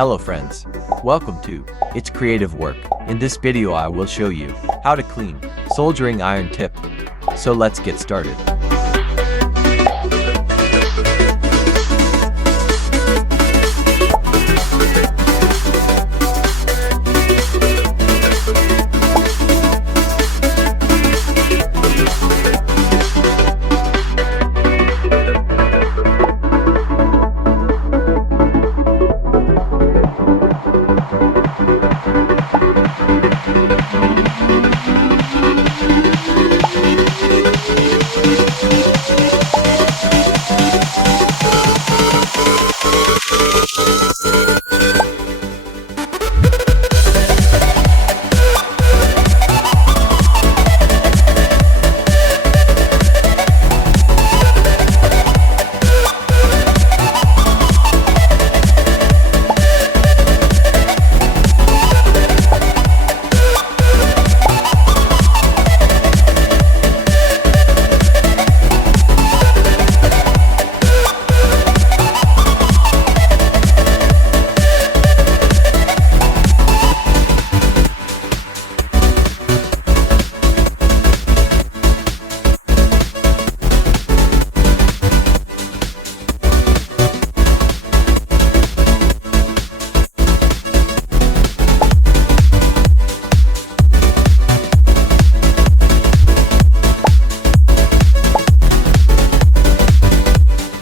Hello friends, welcome to It's Creative Work. In this video I will show you how to clean soldering iron tip. So let's get started.